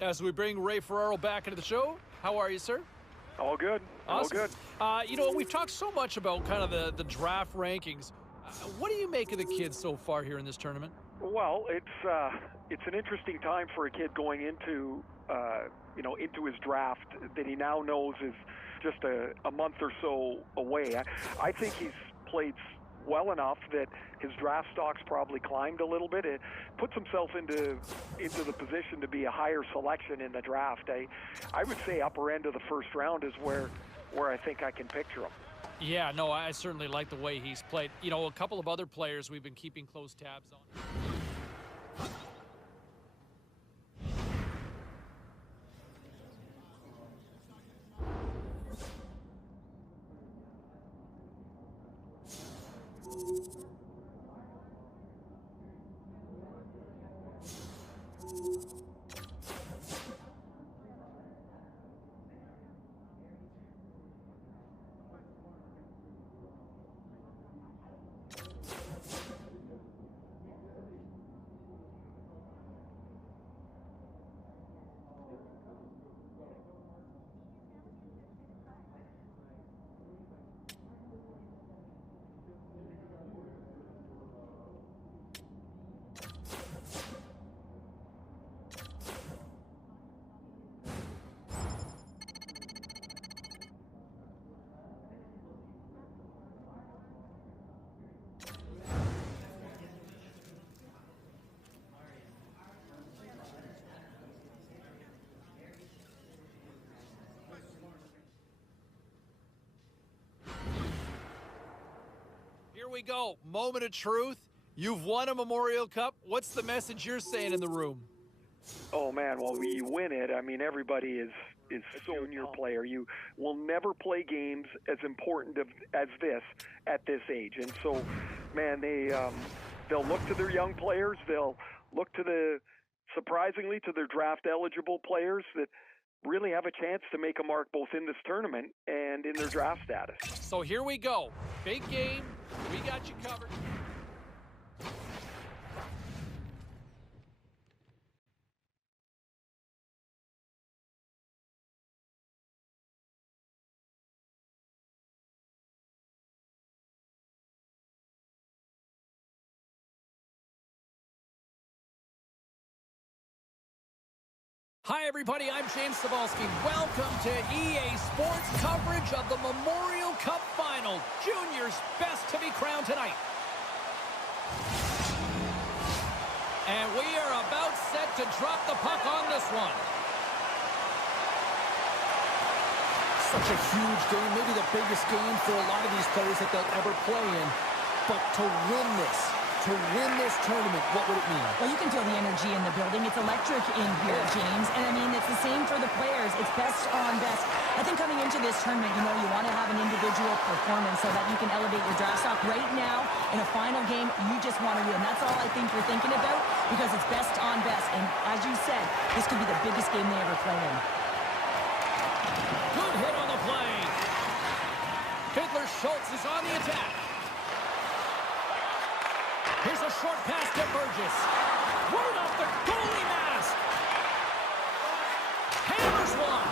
As we bring Ray Ferraro back into the show, how are you, sir? All good. Awesome. All good. We've talked so much about kind of the draft rankings. What do you make of the kids so far here in this tournament? Well, it's an interesting time for a kid going into into his draft that he now knows is just a month or so away. I think he's played well enough that his draft stock's probably climbed a little bit. It puts himself into the position to be a higher selection in the draft. I would say upper end of the first round is where I think I can picture him. Yeah, no, I certainly like the way he's played. You know, a couple of other players we've been keeping close tabs on. Here we go. Moment of truth. You've won a Memorial Cup. What's the message you're saying in the room? Oh, man, well, you win it. I mean, everybody is so your player. You will never play games as important as this at this age. And so, man, they'll look to their young players. They'll look to surprisingly, to their draft-eligible players that really have a chance to make a mark both in this tournament and in their draft status. So here we go. Big game. We got you covered. Hi, everybody. I'm James Cebulski. Welcome to EA Sports coverage of the Memorial Cup Final. Junior's best to be crowned tonight. And we are about set to drop the puck on this one. Such a huge game, maybe the biggest game for a lot of these players that they'll ever play in. But to win this tournament, what would it mean? Well, you can feel the energy in the building. It's electric in here, James. And, I mean, it's the same for the players. It's best on best. I think coming into this tournament, you want to have an individual performance so that you can elevate your draft stock. Right now, in a final game, you just want to win. That's all I think you're thinking about because it's best on best. And as you said, this could be the biggest game they ever play in. Good hit on the play. Fiddler Schultz is on the attack. Here's a short pass to Burgess. Right off the goalie mask. Hammers one.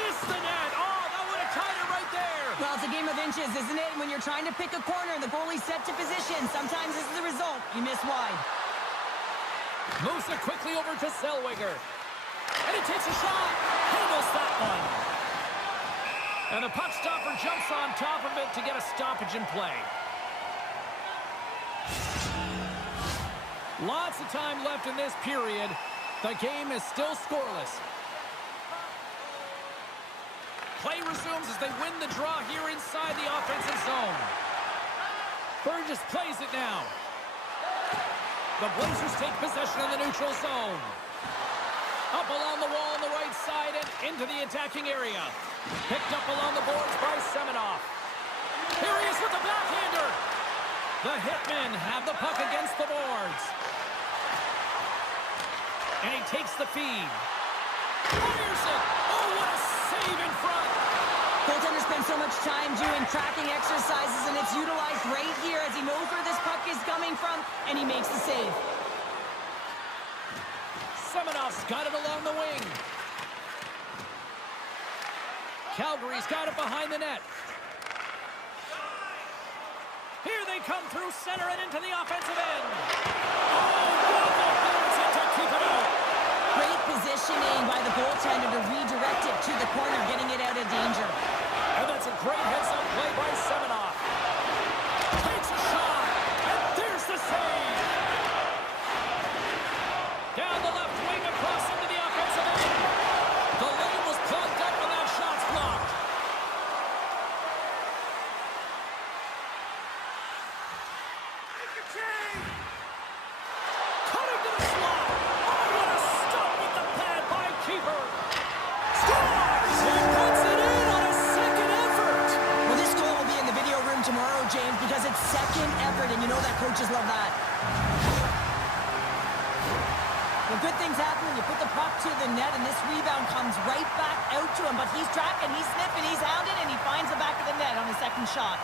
Missed the net. Oh, that would have tied it right there. Well, it's a game of inches, isn't it? When you're trying to pick a corner and the goalie's set to position, sometimes this is the result. You miss wide. Moves it quickly over to Zellweger. And he takes a shot. Handles that one. And the puck stopper jumps on top of it to get a stoppage in play. Lots of time left in this period. The game is still scoreless. Play resumes as they win the draw here inside the offensive zone. Burgess plays it now. The Blazers take possession of the neutral zone. Up along the wall on the right side and into the attacking area. Picked up along the boards by Semenoff. Here he is with the backhander. The Hitmen have the puck against the boards. And he takes the feed. Fires it. Oh, what a save in front. Goaltender spends so much time doing tracking exercises, and it's utilized right here as he knows where this puck is coming from, and he makes the save. Semenoff's got it along the wing. Calgary's got it behind the net. Here they come through center and into the offensive end. To keep it out. Great positioning by the goaltender to redirect it to the corner, getting it out of danger. And that's a great heads-up play by Semenoff. Takes a shot, and there's the save. Down the left wing across into the offensive end. The lane was plugged up and that shot's blocked. Cutting to the slot. Oh, what a stop with the pad by keeper. Scores! He puts it in on a second effort. Well, this goal will be in the video room tomorrow, James, because it's second effort, and you know that coaches love that. Well, good things happen when you put the puck to the net, and this rebound comes right back out to him, but he's tracking, he's sniffing, he's hounding, and he finds the back of the net on his second shot.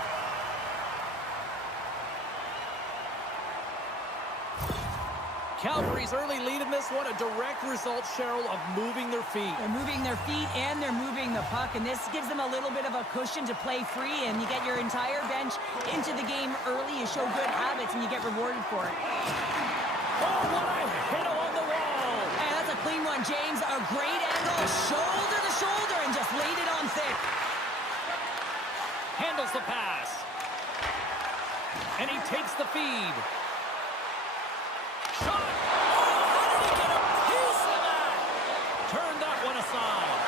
Calgary's early lead in this one, a direct result, Cheryl, of moving their feet. They're moving their feet and they're moving the puck, and this gives them a little bit of a cushion to play free, and you get your entire bench into the game early. You show good habits, and you get rewarded for it. Oh, what a hit along the wall! And that's a clean one, James. A great angle, shoulder to shoulder, and just laid it on thick. Handles the pass. And he takes the feed. Shot! Oh, how did he get a piece of that? Turn that one aside.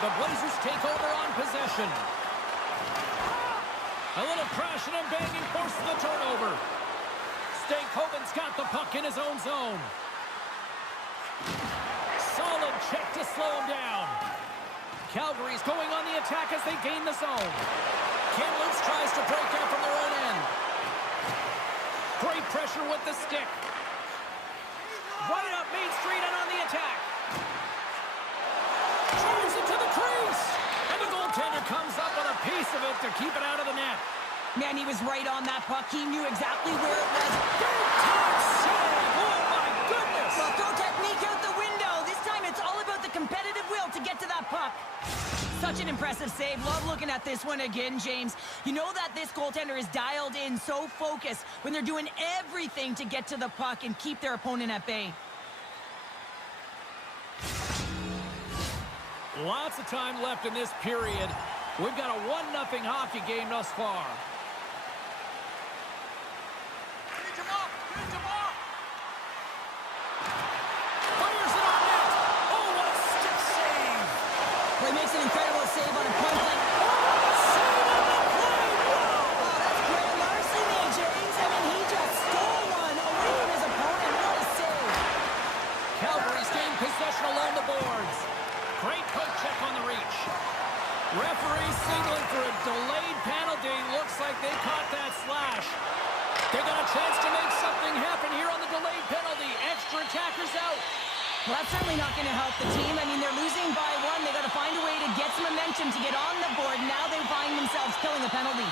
The Blazers take over on possession. A little crashing and banging forces the turnover. Stankoven's got the puck in his own zone. Solid check to slow him down. Calgary's going on the attack as they gain the zone. Kamloops tries to break out from their own end. Great pressure with the stick. Right up Main Street and on the attack. Drives it to the crease. And the goaltender comes up with a piece of it to keep it out of the net. Man, he was right on that puck. He knew exactly where it was. Big time save. Oh, my goodness. Well, throw technique out the window. This time it's all about the competitive will to get to that puck. Such an impressive save. Love looking at this one again, James. You know that this goaltender is dialed in, so focused when they're doing everything to get to the puck and keep their opponent at bay. Lots of time left in this period. We've got a 1-0 hockey game thus far. Fires it on net. Oh, what a stick save. Well, he makes an incredible save on a point blank. Save on the play. Wow. Oh, that's grand larceny, James. I mean, he just stole one away from his opponent. What a save. Calgary's gained possession along the boards. Great poke check on the reach. Referee signaling for a delayed penalty. Looks like they caught that slash. They got a chance to make something happen here on the delayed penalty. Extra attackers out. Well, that's certainly not going to help the team. I mean, they're losing by one. They got to find a way to get some momentum to get on the board. Now they find themselves killing a penalty.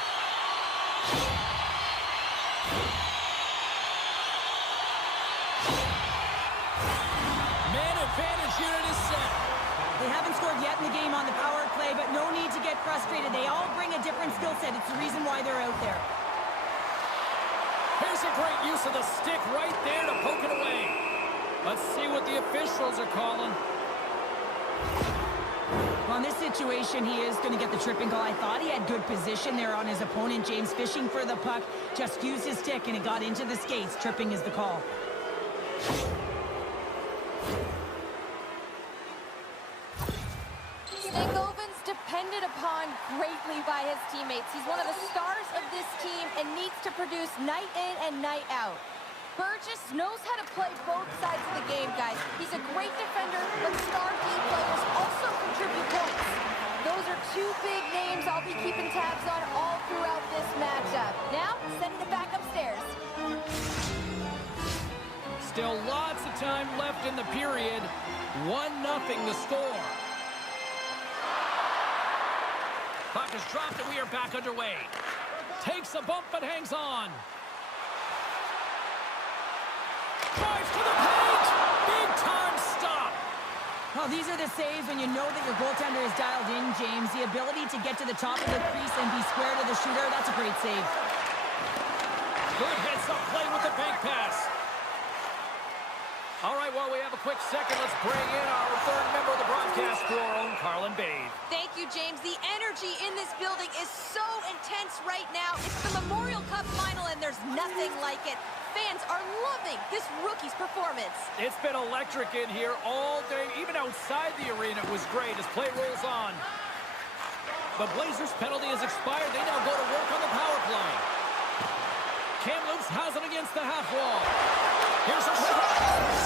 Man advantage unit is set. They haven't scored yet in the game on the power play, but no need to get frustrated. They all bring a different skill set. It's the reason why they're out there. Here's a great use of the stick right there to poke it away. Let's see what the officials are calling. Well, in this situation, he is going to get the tripping call. I thought he had good position there on his opponent. James fishing for the puck, just used his stick, and it got into the skates. Tripping is the call. Stankoven's depended upon greatly by his teammates. He's one of the stars of this team and needs to produce night in and night out. Burgess knows how to play both sides of the game, guys. He's a great defender, but star team players also contribute points. Those are two big names I'll be keeping tabs on all throughout this matchup. Now, sending it back upstairs. Still lots of time left in the period. 1-0 the score. Puck is dropped and we are back underway. Takes a bump but hangs on. Drives to the paint! Oh, these are the saves when you know that your goaltender is dialed in, James. The ability to get to the top of the crease and be square to the shooter, that's a great save. Good heads-up play with the bank pass. All right, while we have a quick second, let's bring in our third member of the broadcast crew, our own Carlin Bade. Thank you, James. The energy in this building is so intense right now. It's the Memorial Cup final, and there's nothing like it. Fans are loving this rookie's performance. It's been electric in here all day. Even outside the arena, it was great as play rolls on. The Blazers' penalty has expired. They now go to work on the power play. Kamloops has it against the half wall. Here's a shot.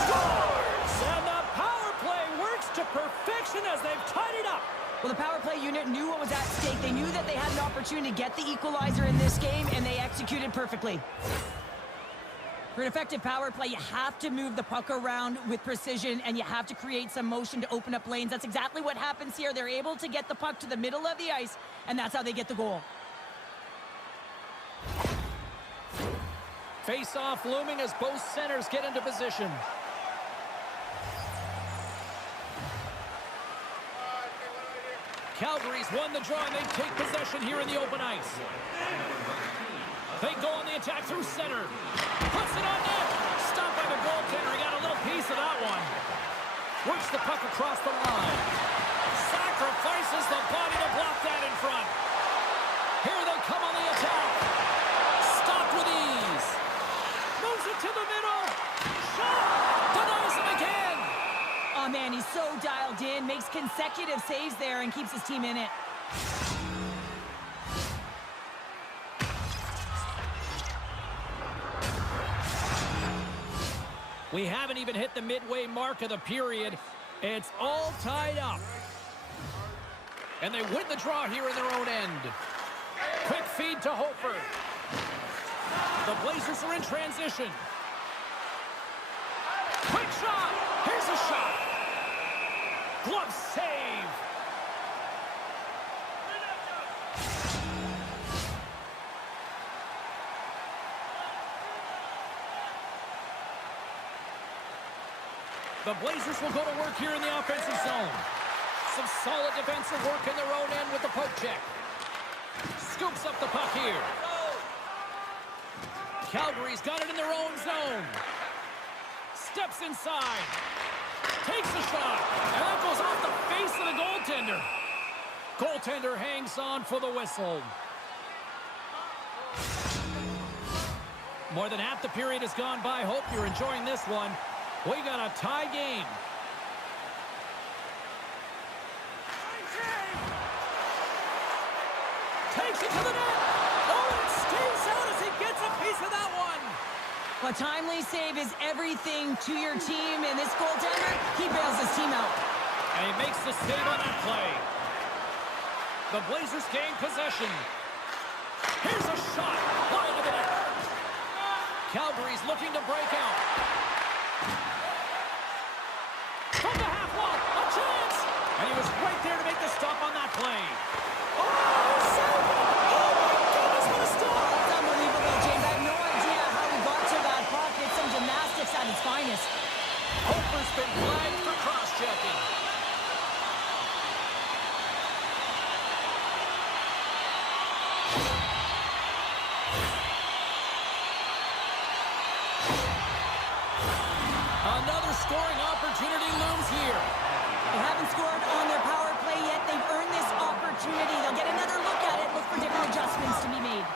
Scores! And the power play works to perfection as they've tied it up. Well, the power play unit knew what was at stake. They knew that they had an opportunity to get the equalizer in this game, and they executed perfectly. For an effective power play, you have to move the puck around with precision, and you have to create some motion to open up lanes. That's exactly what happens here. They're able to get the puck to the middle of the ice, and that's how they get the goal. Face-off looming as both centers get into position. Calgary's won the draw, and they take possession here in the open ice. They go on the attack through center. Puts it on net. Stopped by the goaltender. He got a little piece of that one. Works the puck across the line. Sacrifices the body to block that in front. Here they come on the attack. Stopped with ease. Moves it to the middle. Shot. Denies him again. Oh, man, he's so dialed in. Makes consecutive saves there and keeps his team in it. We haven't even hit the midway mark of the period. It's all tied up. And they win the draw here in their own end. Quick feed to Hofer. The Blazers are in transition. Quick shot. Here's a shot. Glove save. The Blazers will go to work here in the offensive zone. Some solid defensive work in their own end with the poke check. Scoops up the puck here. Calgary's got it in their own zone. Steps inside. Takes a shot. And that goes off the face of the goaltender. Goaltender hangs on for the whistle. More than half the period has gone by. Hope you're enjoying this one. We got a tie game. Takes it to the net. Oh, it stays out as he gets a piece of that one. A timely save is everything to your team, and this goaltender, he bails his team out. And he makes the save on that play. The Blazers gain possession. Here's a shot. Wide of the net. Calgary's looking to break out. From the half wall, a chance! And he was right there to make the stop on that play. Oh, save it! Oh, my goodness, what a stop! That's unbelievable, James. I have no idea how he got to that puck. It's some gymnastics at its finest. Hofer's been flagged for cross-checking. Another scoring opportunity looms here. They haven't scored on their power play yet. They've earned this opportunity. They'll get another look at it, look for different adjustments to be made.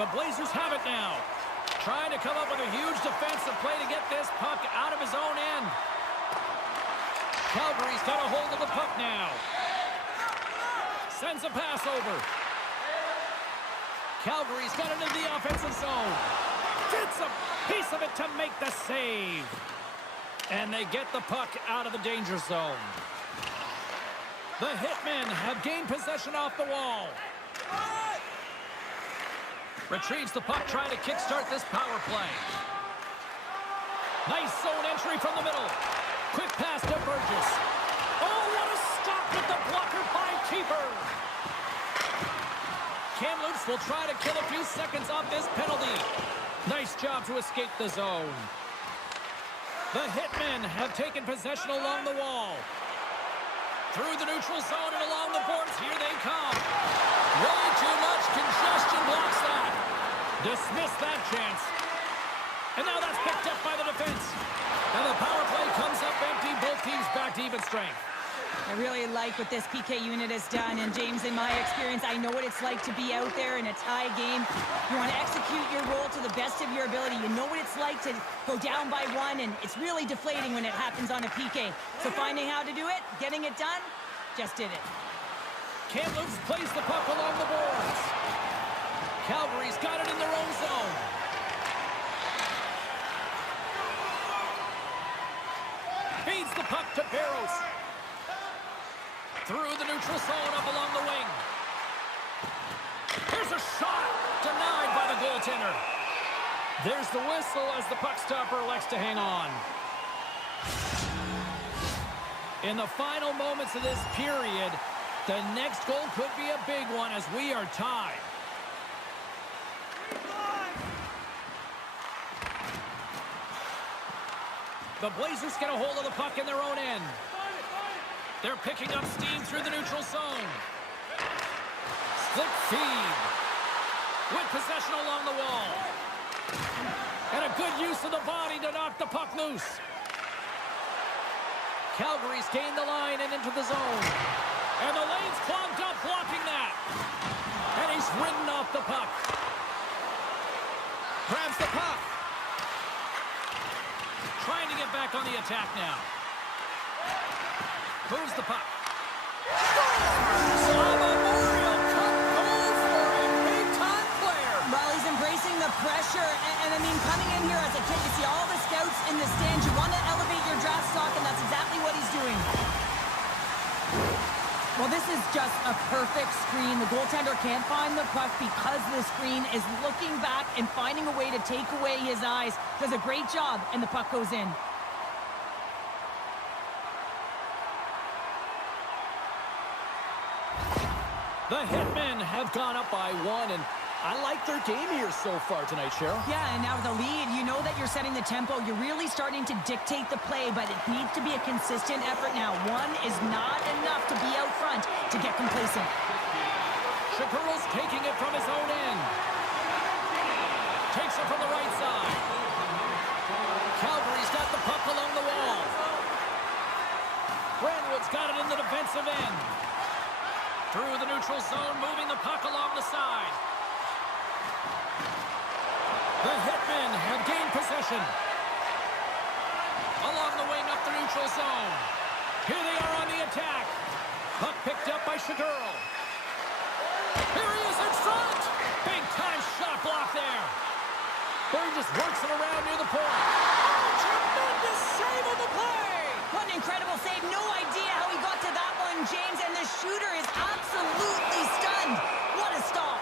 The Blazers have it now. Trying to come up with a huge defensive play to get this puck out of his own end. Calgary's got a hold of the puck now. Sends a pass over. Calgary's got it into the offensive zone. Gets a piece of it to make the save. And they get the puck out of the danger zone. The Hitmen have gained possession off the wall. Retrieves the puck, trying to kickstart this power play. Nice zone entry from the middle. Quick pass to Burgess. Oh, what a stop with the blocker by Keeper. Kamloops will try to kill a few seconds off this penalty. Nice job to escape the zone. The Hitmen have taken possession along the wall. Through the neutral zone and along the boards. Here they come. Way too much congestion blocks that. Dismiss that chance. And now that's picked up by the defense. And the power play comes up empty. Both teams back to even strength. I really like what this PK unit has done. And James, in my experience, I know what it's like to be out there in a tie game. You want to execute your role to the best of your ability. You know what it's like to go down by one, and it's really deflating when it happens on a PK. So finding how to do it, getting it done, just did it. Kamloops plays the puck along the boards. Calgary's got it in their own zone. Feeds the puck to Barros. Through the neutral zone, up along the wing. Here's a shot. Denied by the goaltender. There's the whistle as the puck stopper elects to hang on. In the final moments of this period, the next goal could be a big one as we are tied. The Blazers get a hold of the puck in their own end. They're picking up steam through the neutral zone. Slip feed. With possession along the wall. And a good use of the body to knock the puck loose. Calgary's gained the line and into the zone. And the lane's clogged up, blocking that. And he's ridden off the puck. Grabs the puck. Trying to get back on the attack now. Moves the puck. A Memorial Cup goal for a big-time player. Well, he's embracing the pressure. And I mean, coming in here as a kid, you see all the scouts in the stands. You want to elevate your draft stock, and that's exactly what he's doing. Well, this is just a perfect screen. The goaltender can't find the puck because the screen is looking back and finding a way to take away his eyes. Does a great job, and the puck goes in. The Hitmen have gone up by one, and I like their game here so far tonight, Cheryl. Yeah, and now with a lead, you know that you're setting the tempo. You're really starting to dictate the play, but it needs to be a consistent effort now. One is not enough to be out front to get complacent. Shakural's taking it from his own end. Takes it from the right side. Calgary's got the puck along the wall. Brandwood's got it in the defensive end. Through the neutral zone, moving the puck along the side. The Hitmen have gained possession. Along the wing, up the neutral zone. Here they are on the attack. Puck picked up by Shagural. Here he is in front. Big time shot block there. Burgess works it around near the point. Oh, tremendous save of the play. What an incredible save. No idea how he got to that one, James, and the shooter is absolutely stunned. What a stop.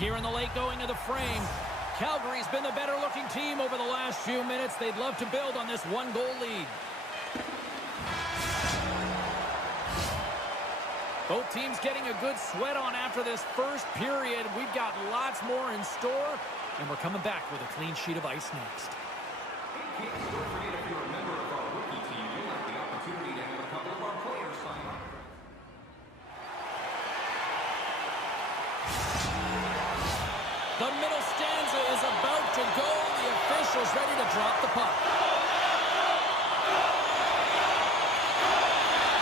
Here in the late going of the frame, Calgary's been the better-looking team over the last few minutes. They'd love to build on this one-goal lead. Both teams getting a good sweat on after this first period. We've got lots more in store, and we're coming back with a clean sheet of ice next. Don't forget, if you're a member of our rookie team, you'll have the opportunity to have a couple of our players sign up. The middle stanza is about to go. The official's ready to drop the puck.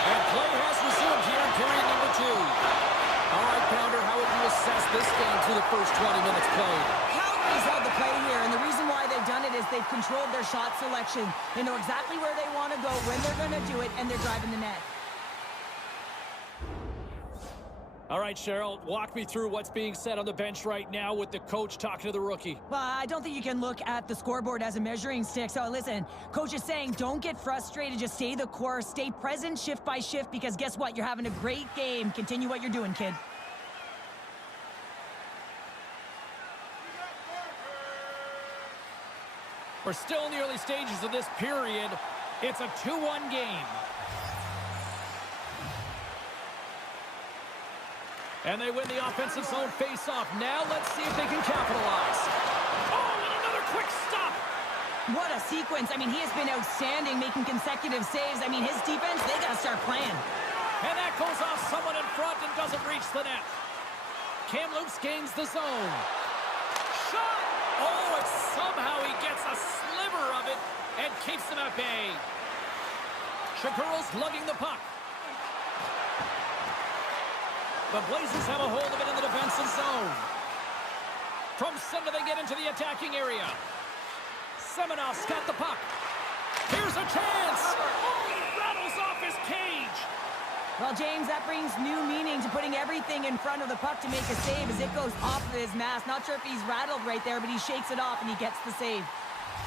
And play has resumed here in period number 2. All right, Pounder, how would you assess this game through the first 20 minutes played? Calgary's held the play here, and the reason why they've done it is they've controlled their shot selection. They know exactly where they want to go, when they're going to do it, and they're driving the net. All right, Cheryl, walk me through what's being said on the bench right now with the coach talking to the rookie. Well, I don't think you can look at the scoreboard as a measuring stick. So listen, coach is saying don't get frustrated. Just stay the course. Stay present shift by shift because guess what? You're having a great game. Continue what you're doing, kid. We're still in the early stages of this period. It's a 2-1 game. And they win the offensive zone face-off. Now let's see if they can capitalize. Oh, and another quick stop. What a sequence. I mean, he has been outstanding, making consecutive saves. I mean, his defense, they got to start playing. And that goes off someone in front and doesn't reach the net. Kamloops gains the zone. Shot! Oh, and somehow he gets a sliver of it and keeps them at bay. Shakuro's lugging the puck. The Blazers have a hold of it in the defensive zone. From center, they get into the attacking area. Semenov's got the puck. Here's a chance. Oh, he rattles off his cage. Well, James, that brings new meaning to putting everything in front of the puck to make a save as it goes off of his mask. Not sure if he's rattled right there, but he shakes it off and he gets the save.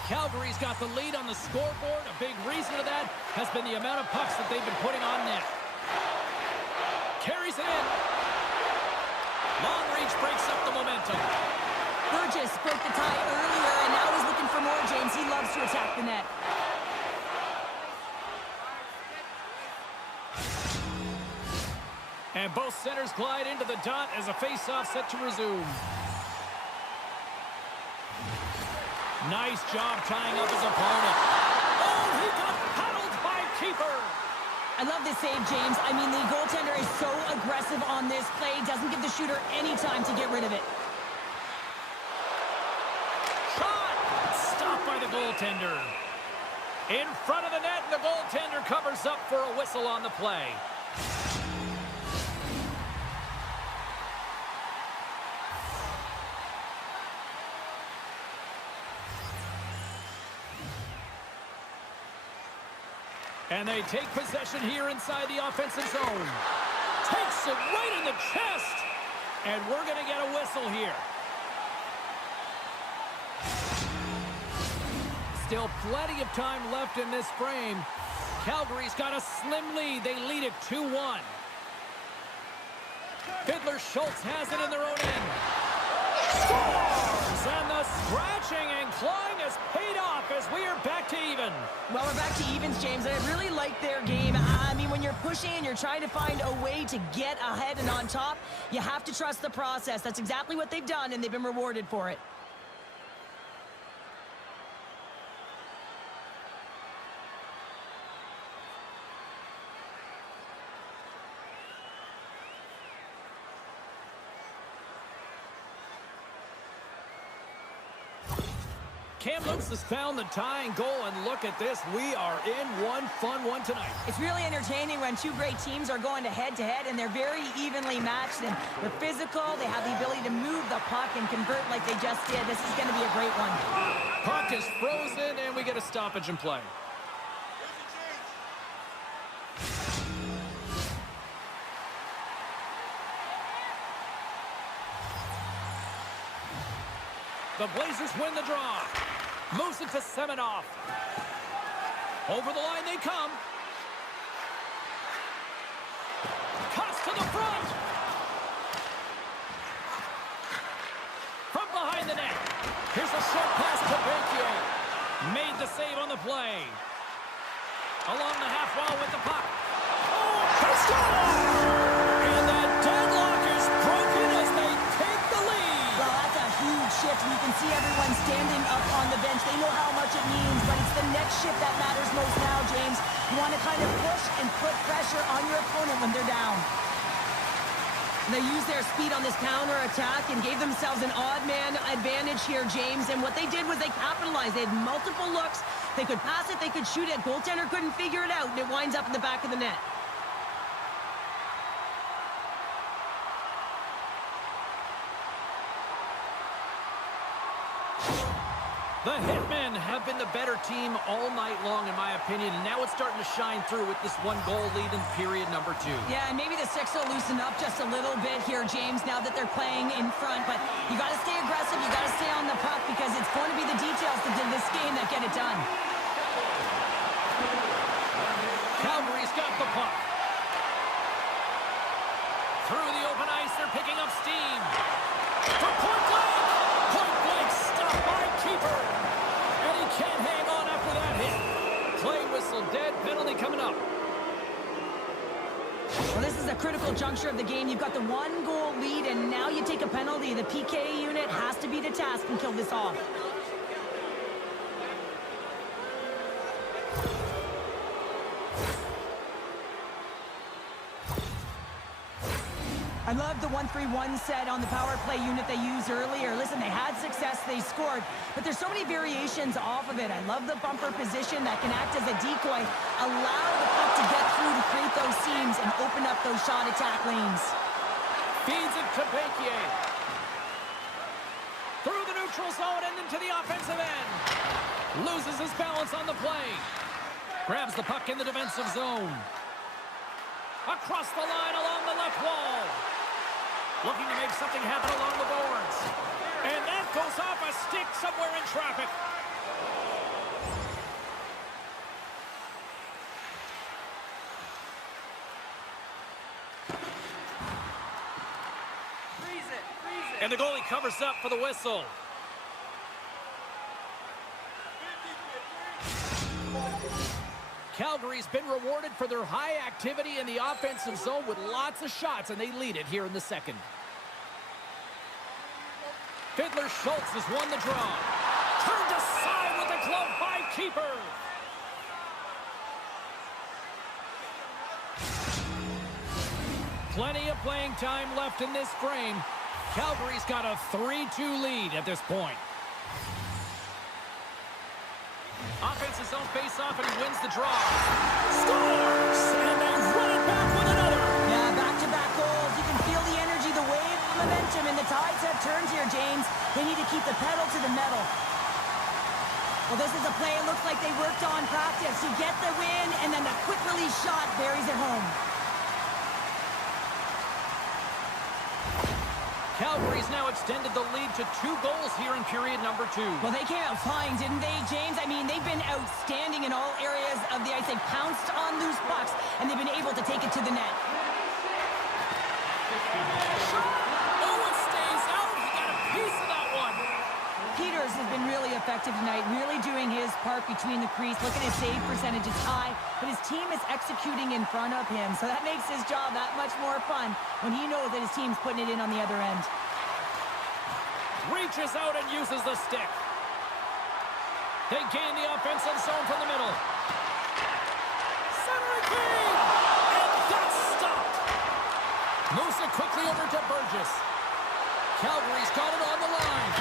Calgary's got the lead on the scoreboard. A big reason to that has been the amount of pucks that they've been putting on net. Carries it in. Long reach breaks up the momentum. Burgess broke the tie earlier, and now he's looking for more, James. He loves to attack the net. And both centers glide into the dot as a face-off set to resume. Nice job tying up his opponent. Oh, he got paddled by keeper. I love this save, James. I mean, the goaltender is so aggressive on this play. Doesn't give the shooter any time to get rid of it. Shot! Stopped by the goaltender. In front of the net, and the goaltender covers up for a whistle on the play. And they take possession here inside the offensive zone. Takes it right in the chest. And we're going to get a whistle here. Still plenty of time left in this frame. Calgary's got a slim lead. They lead it 2-1. Fiddler Schultz has it in their own end. Scores! And the scratching and clawing has paid off as we are back to even. Well, we're back to evens, James, and I really like their game. I mean, when you're pushing and you're trying to find a way to get ahead and on top, you have to trust the process. That's exactly what they've done, and they've been rewarded for it. Kamloops has found the tying goal, and look at this. We are in one fun one tonight. It's really entertaining when two great teams are going head-to-head, and they're very evenly matched, and they're physical. They have the ability to move the puck and convert like they just did. This is going to be a great one. Puck is frozen, and we get a stoppage in play. The Blazers win the draw. Moves it to Semenov. Over the line they come. Cuts to the front. From behind the net. Here's a short pass to Bacchio. Made the save on the play. Along the half wall with the puck. Oh, he scored! And that deadlock is broken as they take the lead. Well, that's a huge shift, and you can see everyone standing up on the bench. They know how much it means, but it's the next shift that matters most now, James. You want to kind of push and put pressure on your opponent when they're down. And they used their speed on this counter-attack and gave themselves an odd-man advantage here, James. And what they did was they capitalized. They had multiple looks. They could pass it, they could shoot it. Goaltender couldn't figure it out, and it winds up in the back of the net. The Hitmen have been the better team all night long, in my opinion, and now it's starting to shine through with this one-goal lead in period number 2. Yeah, and maybe the Six will loosen up just a little bit here, James, now that they're playing in front. But you got to stay aggressive, you got to stay on the puck, because it's going to be the details to this game that get it done. Calgary's got the puck. Through the open ice, they're picking up steam. From point blank! Point blank stopped by keeper. And he can't hang on after that hit. Play whistle dead, penalty coming up. Well, this is a critical critical juncture of the game. You've got the 1-goal lead, and now you take a penalty. The PK unit has to be to task and kill this off. I love the 1-3-1 set on the power play unit they used earlier. Listen, they had success, they scored, but there's so many variations off of it. I love the bumper position that can act as a decoy, allow the puck to get through to create those seams and open up those shot attack lanes. Feeds it to Bakier. Through the neutral zone and into the offensive end. Loses his balance on the play. Grabs the puck in the defensive zone. Across the line along the left wall. Looking to make something happen along the boards. And that goes off a stick somewhere in traffic. Freeze it. And the goalie covers up for the whistle. Calgary's been rewarded for their high activity in the offensive zone with lots of shots, and they lead it here in the second. Fiddler Schultz has won the draw. Turned aside with a glove by keeper. Plenty of playing time left in this frame. Calgary's got a 3-2 lead at this point. Offensive zone face-off, and he wins the draw. Scores! And they run it back with another. Yeah, back-to-back goals. You can feel the energy, the wave, the momentum, and the tides have turned here, James. They need to keep the pedal to the metal. Well, this is a play it looks like they worked on practice to get the win, and then the quick release shot buries it home. Calgary's now extended the lead to 2 goals here in period number 2. Well, they came out fine, didn't they, James? I mean, they've been outstanding in all areas of the ice. They pounced on loose pucks, and they've been able to take it to the net. Oh, it stays out. He got a piece of that one. Peters has been really effective tonight, really doing his part between the crease. Look at his save percentage, it's high, but his team is executing in front of him, so that makes his job that much more fun when he knows that his team's putting it in on the other end. Reaches out and uses the stick. They gain the offensive zone from the middle. Centering feed! And that's stopped. Moves it quickly over to Burgess. Calgary's got it on the line.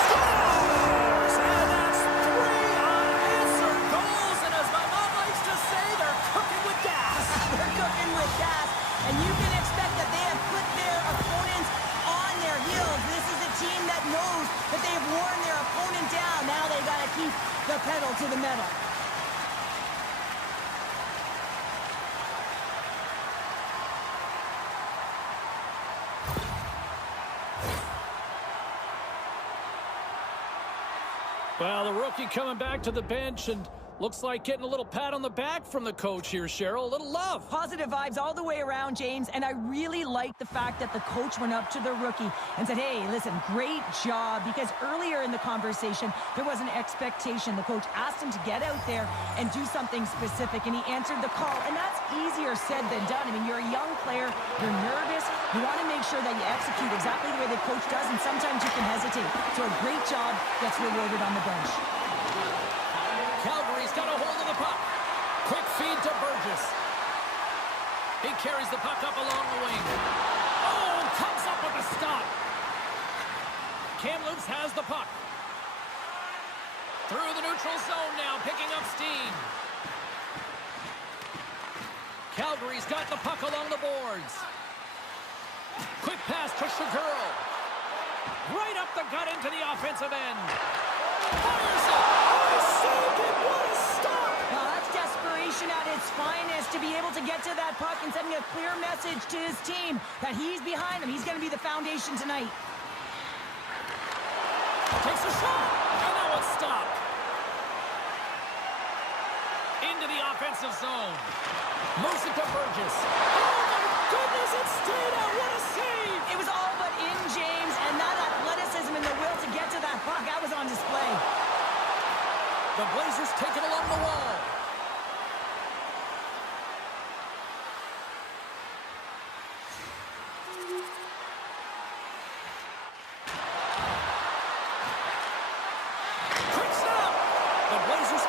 Scores! And that's 3 unanswered goals. And as my mom likes to say, they're cooking with gas. They're cooking with gas, and you can expect that they have put their opponents on their heels. This is a team that knows that they have worn their opponent down. Now they got to keep the pedal to the metal. Well, the rookie coming back to the bench and looks like getting a little pat on the back from the coach here, Cheryl. A little love. Positive vibes all the way around, James, and I really like the fact that the coach went up to the rookie and said, hey, listen, great job, because earlier in the conversation, there was an expectation. The coach asked him to get out there and do something specific, and he answered the call, and that's easier said than done. I mean, you're a young player, you're nervous, you want to make sure that you execute exactly the way the coach does, and sometimes you can hesitate. So a great job gets rewarded on the bench. Calgary's got a hold of the puck. Quick feed to Burgess. He carries the puck up along the wing. Oh, comes up with a stop. Kamloops has the puck. Through the neutral zone now, picking up steam. Calgary's got the puck along the boards. Quick pass to Shaguro. Right up the gut into the offensive end. Fires it. Oh, he saved it. What a stop. Well, that's desperation at its finest, to be able to get to that puck and sending a clear message to his team that he's behind them. He's going to be the foundation tonight. Takes a shot. And now it's stopped. Into the offensive zone. Moves it to Burgess. Oh, my goodness, it stayed out. What a save. It was all but in, James, and that athleticism and the will to get to that puck, that was on display. The Blazers take it along the wall.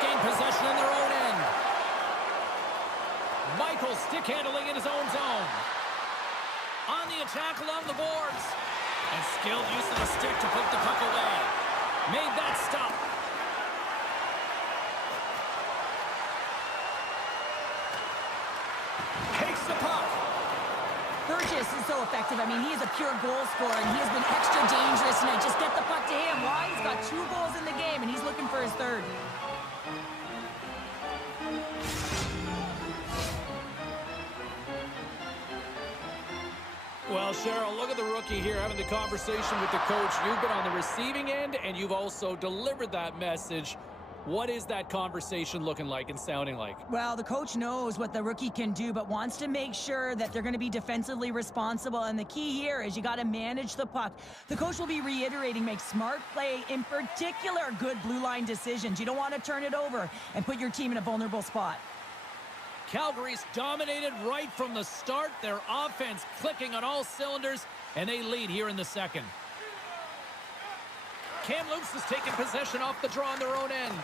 gain possession in their own end. Michael stick handling in his own zone. On the attack along the boards. And skilled use of the stick to put the puck away. Made that stop. Takes the puck. Burgess is so effective. I mean, he is a pure goal scorer, and he has been extra dangerous tonight. Just get the puck to him. Why? He's got 2 goals in the game, and he's looking for his third. Well, Cheryl, look at the rookie here having the conversation with the coach. You've been on the receiving end, and you've also delivered that message. What is that conversation looking like and sounding like? Well, the coach knows what the rookie can do, but wants to make sure that they're going to be defensively responsible. And the key here is you got to manage the puck. The coach will be reiterating, make smart play, in particular, good blue line decisions. You don't want to turn it over and put your team in a vulnerable spot. Calgary's dominated right from the start. Their offense clicking on all cylinders, and they lead here in the second. Kamloops has taken possession off the draw on their own end.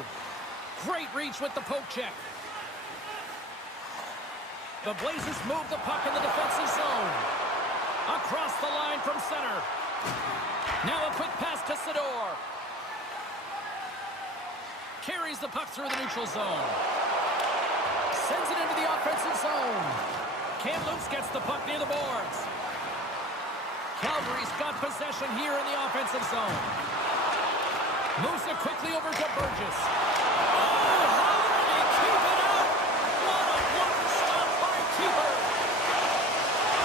Great reach with the poke check. The Blazers move the puck in the defensive zone. Across the line from center. Now a quick pass to Sador. Carries the puck through the neutral zone. Sends it into the offensive zone. Kamloops gets the puck near the boards. Calgary's got possession here in the offensive zone. Moves it quickly over to Burgess. Oh, how did he keep it out? What a blocker stop by Keeper.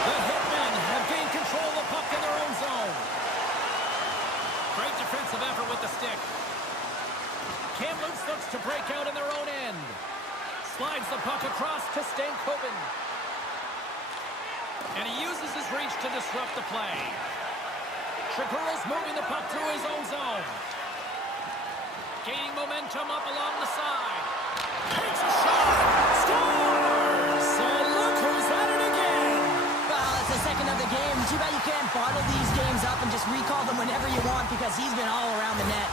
The Hitmen have gained control of the puck in their own zone. Great defensive effort with the stick. Kamloops looks to break out in their own end. Slides the puck across to Stankoven. And he uses his reach to disrupt the play. Shapiro's moving the puck through his own zone. Gaining momentum up along the side. Takes a shot. Scores! And look who's at it again. Well, it's the second of the game. Too bad you can't bottle these games up and just recall them whenever you want, because he's been all around the net.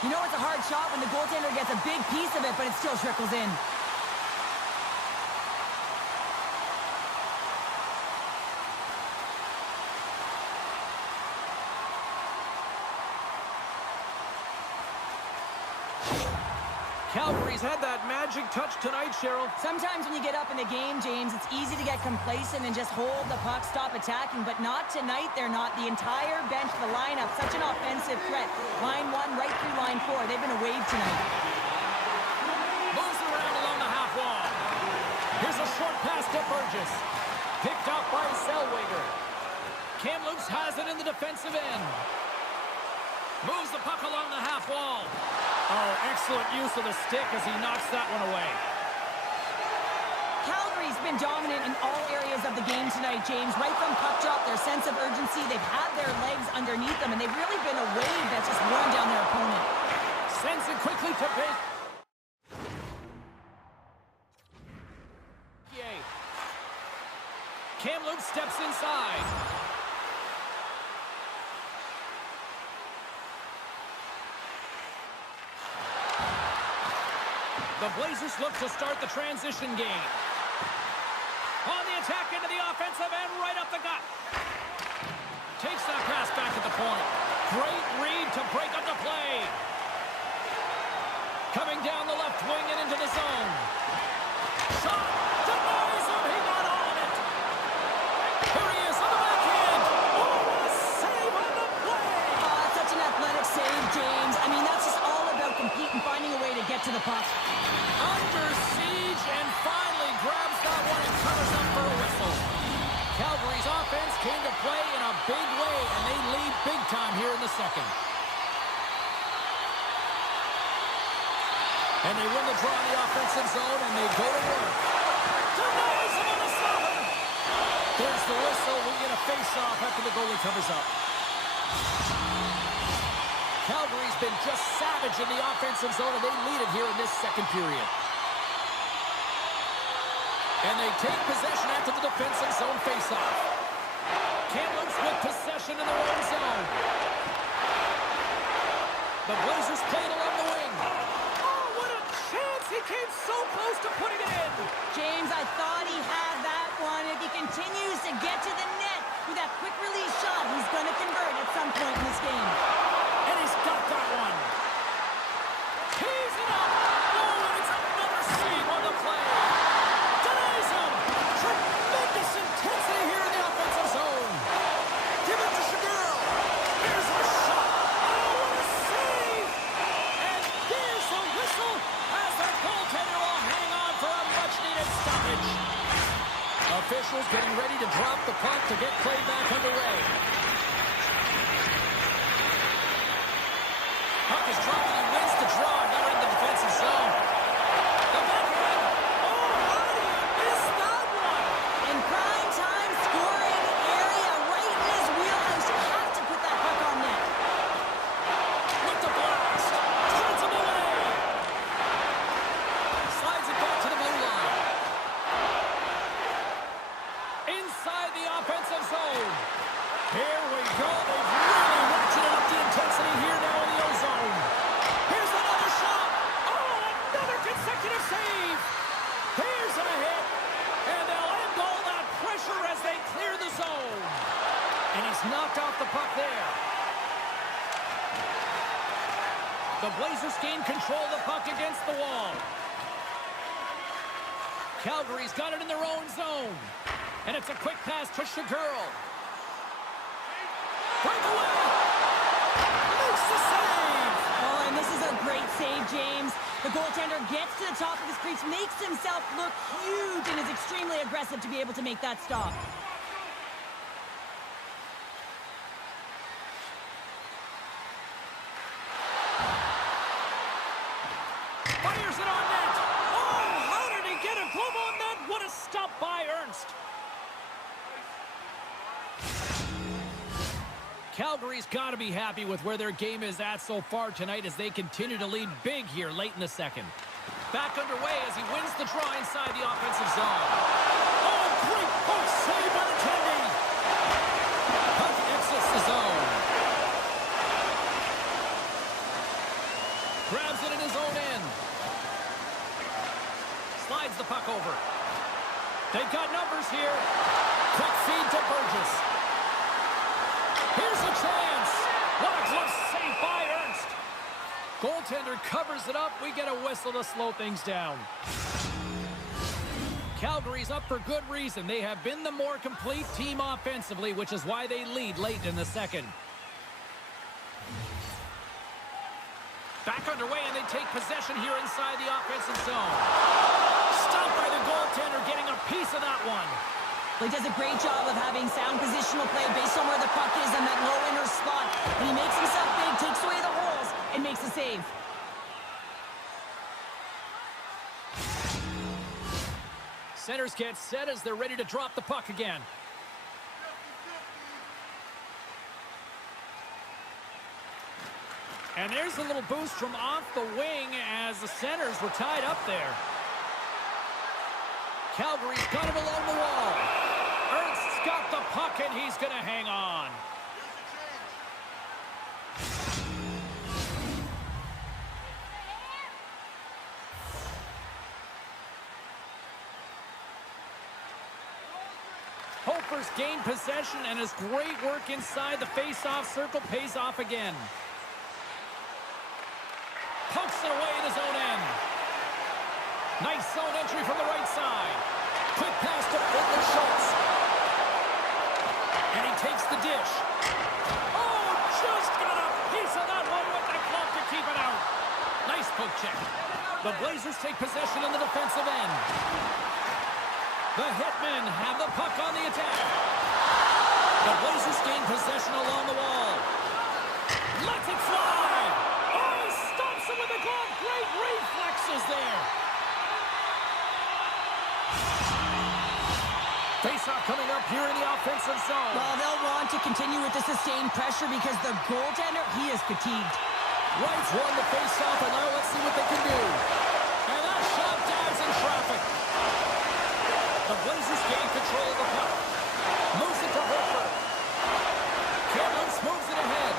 You know it's a hard shot when the goaltender gets a big piece of it, but it still trickles in. Calgary's had that magic touch tonight, Cheryl. Sometimes when you get up in the game, James, it's easy to get complacent and just hold the puck, stop attacking, but not tonight. They're not. The entire bench, the lineup, such an offensive threat. Line 1 right through line 4. They've been a wave tonight. Moves around along the half wall. Here's a short pass to Burgess. Picked up by Zellweger. Kamloops has it in the defensive end. Moves the puck along the half wall. Oh, excellent use of the stick as he knocks that one away. Calgary's been dominant in all areas of the game tonight, James. Right from puck drop, their sense of urgency, they've had their legs underneath them, and they've really been a wave that's just worn down their opponent. Sends it quickly to Big. Kamloops steps inside. The Blazers look to start the transition game. On the attack into the offensive end, right up the gut. Takes that pass back at the point. Great read to break up the play. Coming down the left wing and into the zone. Shot! Denies him! He got all of it! Here he is on the backhand! Oh, a save on the play! Oh, such an athletic save, James. I mean, that's just all about competing, finding a way to get to the puck. Under siege and finally grabs that one and covers up for a whistle. Calgary's offense came to play in a big way, and they lead big time here in the second. And they win the draw in the offensive zone, and they go to work. Denies him on the stopper. There's the whistle. We get a face-off after the goalie covers up. Calgary's been just savage in the offensive zone, and they lead it here in this second period. And they take possession after the defensive zone face-off. Kamloops with possession in their own zone. The Blazers played along the wing. chance. He came so close to putting it in. James, I thought he had that one. If he continues to get to the net with that quick release shot, he's going to convert at some point in this game. And he's got that one. He's it up. Oh, and it's another save on the play. Denies him. Tremendous intensity here in the offensive zone. Give it to Shaguro. Here's a shot. Oh, what a save. And there's the whistle as the goaltender will hang on for a much-needed stoppage. Officials getting ready to drop the puck to get play back underway. Puck is dropped and he wins the draw here in the defensive zone. The backhand. Oh, how do you miss that one? In prime time scoring area, right in his wheelhouse. You have to put that puck on net. With the blast. Turns him away. Slides it back to the blue line. Inside the offensive zone. Here we go. They've really ratcheted up the intensity here now in the O-zone. Here's another shot. Oh, another consecutive save. Here's a hit. And they'll end all that pressure as they clear the zone. And he's knocked off the puck there. The Blazers gain control of the puck against the wall. Calgary's got it in their own zone. And it's a quick pass to Shaguro. Breakaway! Makes the save! Oh, and this is a great save, James. The goaltender gets to the top of his crease, makes himself look huge, and is extremely aggressive to be able to make that stop. Fires it on net! Oh, how did he get a glove on that? What a stop by Ernst! Calgary's got to be happy with where their game is at so far tonight as they continue to lead big here late in the second. Back underway as he wins the draw inside the offensive zone. Oh, great poke save by the Kennedy. Puck exits the zone. Grabs it in his own end. Slides the puck over. They've got numbers here. Quick feed to Burgess. Here's a chance. What a glove save by Ernst. Goaltender covers it up. We get a whistle to slow things down. Calgary's up for good reason. They have been the more complete team offensively, which is why they lead late in the second. Back underway, and they take possession here inside the offensive zone. Stopped by the goaltender, getting a piece of that one. He does a great job of having sound positional play based on where the puck is in that low inner spot. And he makes himself big, takes away the holes, and makes a save. Centers get set as they're ready to drop the puck again. And there's a little boost from off the wing as the centers were tied up there. Calgary's got him along the wall. Ernst's got the puck, and he's going to hang on. Hofer's gained possession, and his great work inside the face-off circle pays off again. Pokes it away in his own end. Nice zone entry from the right side. Quick pass to Whitler Schultz. And he takes the dish. Oh, just got a piece of that one with the glove to keep it out. Nice poke check. The Blazers take possession in the defensive end. The Hitmen have the puck on the attack. The Blazers gain possession along the wall. Lets it fly. Oh, he stops him with the glove. Great reflexes there. Face-off coming up here in the offensive zone. Well, they'll want to continue with the sustained pressure because the goaltender, he is fatigued. Wright's won the face-off, and now let's see what they can do. And that shot dives in traffic. The Blazers gain control of the puck. Moves it to Hofer. Kamlins moves it ahead.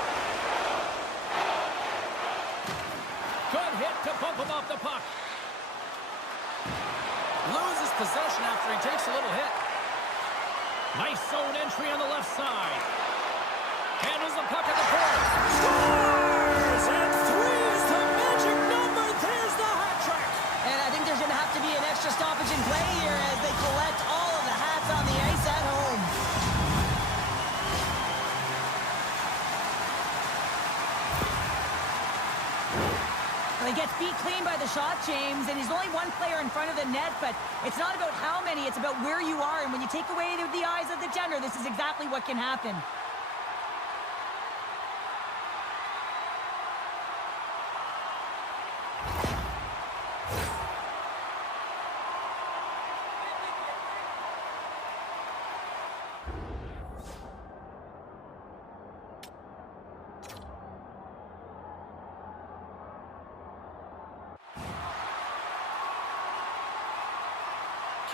Good hit to bump him off the puck. loses possession after he takes a little hit. Nice zone entry on the left side. Handles the puck at the point. Scores! And 3 is the magic number. There's the hat trick. And I think there's going to have to be an extra stoppage in play here as they collect all of the hats on the ice at home. Well, he gets beat clean by the shot, James, and he's only one player in front of the net, but it's not about how many, it's about where you are, and when you take away the eyes of the defender, this is exactly what can happen.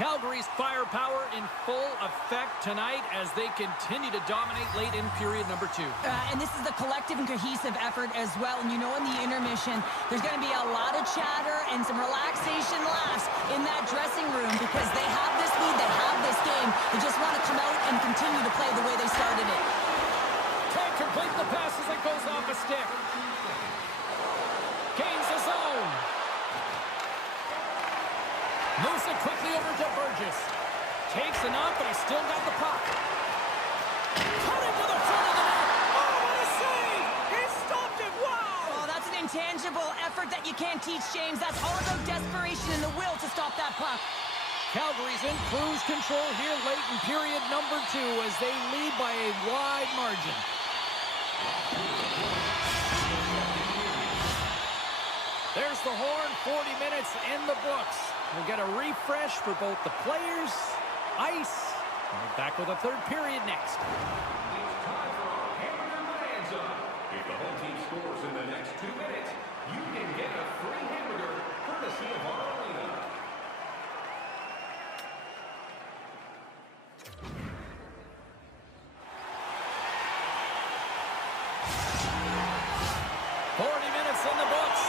Calgary's firepower in full effect tonight as they continue to dominate late in period number 2. And this is the collective and cohesive effort as well. And you know in the intermission, there's going to be a lot of chatter and some relaxation laughs in that dressing room because they have this lead, they have this game. They just want to come out and continue to play the way they started it. Can't complete the pass as it goes off a stick. Gains the zone. Moves it quickly over to Burgess. Takes enough, but he's still got the puck. Cutting to the front of the net. Oh, what a save! He stopped it! Wow! Oh, that's an intangible effort that you can't teach, James. That's all about desperation and the will to stop that puck. Calgary's in cruise control here late in period number 2 as they lead by a wide margin. There's the horn, 40 minutes in the books. We'll get a refresh for both the players, ice, and we're back with a third period next. It's time for our hamburger bonanza. If the home team scores in the next 2 minutes, you can get a free hamburger courtesy of our arena. In the books.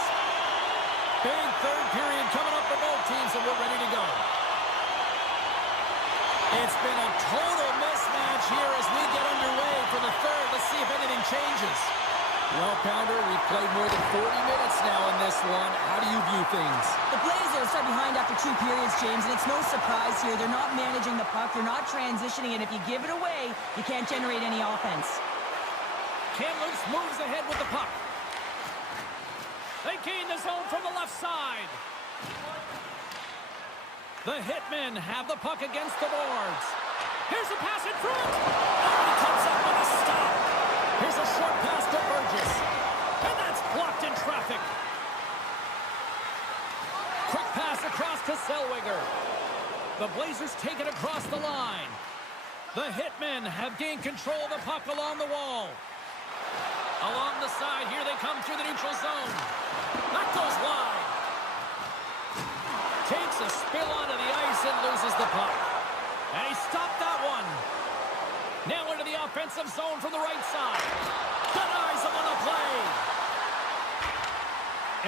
Big third period coming up for both teams, and we're ready to go. It's been a total mismatch here as we get underway for the third. Let's see if anything changes. Well, Pounder, we've played more than 40 minutes now in this one. How do you view things? The Blazers are behind after 2 periods, James, and it's no surprise here. They're not managing the puck. They're not transitioning, and if you give it away, you can't generate any offense. Kamloops moves ahead with the puck. They gain the zone from the left side. The Hitmen have the puck against the boards. Here's a pass in front. Oh, he comes up with a stop. Here's a short pass to Burgess. And that's blocked in traffic. Quick pass across to Zellweger. The Blazers take it across the line. The Hitmen have gained control of the puck along the wall. Along the side, here they come through the neutral zone. That goes wide. Takes a spill onto the ice and loses the puck. And he stopped that one. Now into the offensive zone from the right side. Denies him on the play.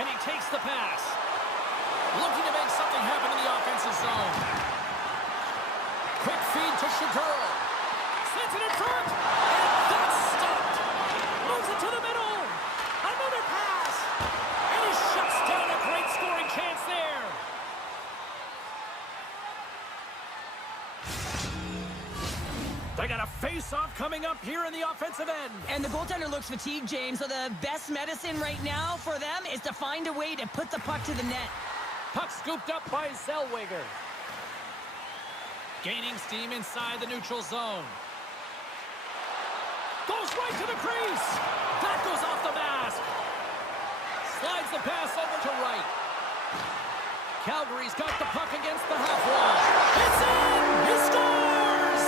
And he takes the pass. Looking to make something happen in the offensive zone. Quick feed to Shapiro. Sends it in front. And that's stopped. Moves it to the middle. Another pass. And he shuts down a great scoring chance there. They got a face-off coming up here in the offensive end. And the goaltender looks fatigued, James, so the best medicine right now for them is to find a way to put the puck to the net. Puck scooped up by Zellweger. Gaining steam inside the neutral zone. Goes right to the crease. That goes off the mask. Slides the pass over to right. Calgary's got the puck against the half wall. It's in! He scores!